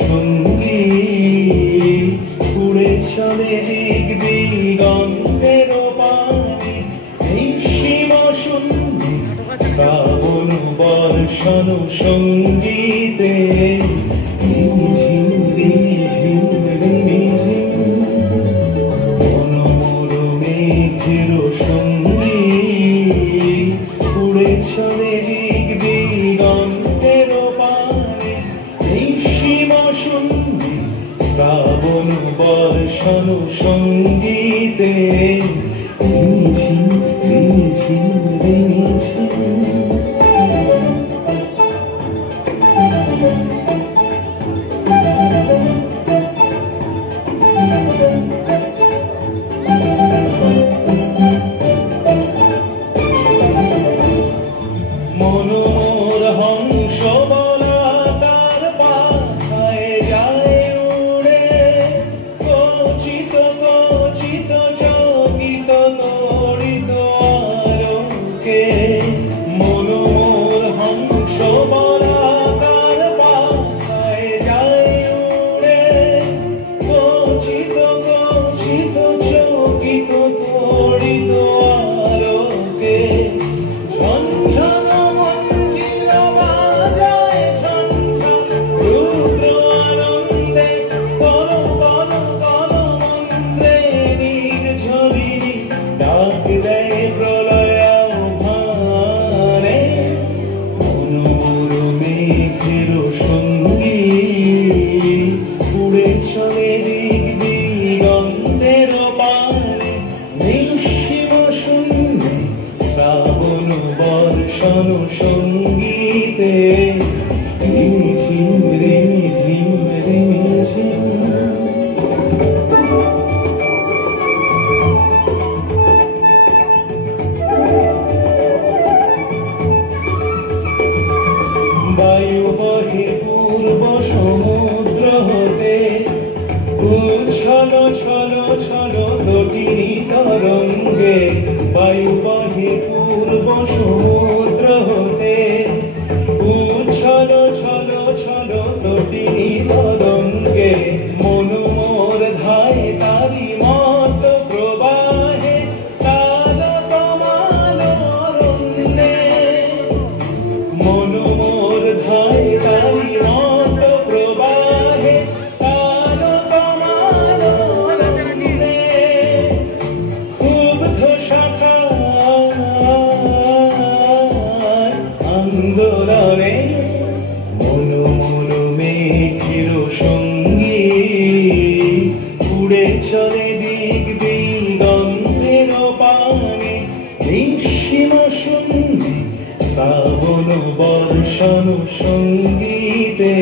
সঙ্গীতে উড়ে চলে দিগন্তের পানে নিঃসীম শূন্যে শ্রাবণ বর্ষণ সঙ্গীতে মনোর হংস বলা তার পাখায় যায় উড়ে কচিত কচিত চকিত তড়িত আলোকে মনোর হংস বলা তার পাখায় যায় উড়ে কচিত কচিত চকিত তড়িত আলোকে সঙ্গীতে বায়ু বহে পূর্ব সমুদ্র হতে উচ্ছল ছল ছল তটিনী তরঙ্গে বায়ু বহে পূর্ব সমুদ্র হতে উচ্ছল ছল ছল তটিনী তরঙ্গে মনু মোর ধায় তারি মত প্রবাহে তাল তমাল অরণ্যে মনু মোর ধায় তারি মত প্রবাহে তাল তমাল অরণ্যে ক্ষুব্ধ শাখা আন্দোলনে মনু মনু মেঘের সঙ্গী উড়ে চলে দিক দিগন্তের পানে নিঃসীম শূন্যে শ্রাবণ বর্ষণ সঙ্গীতে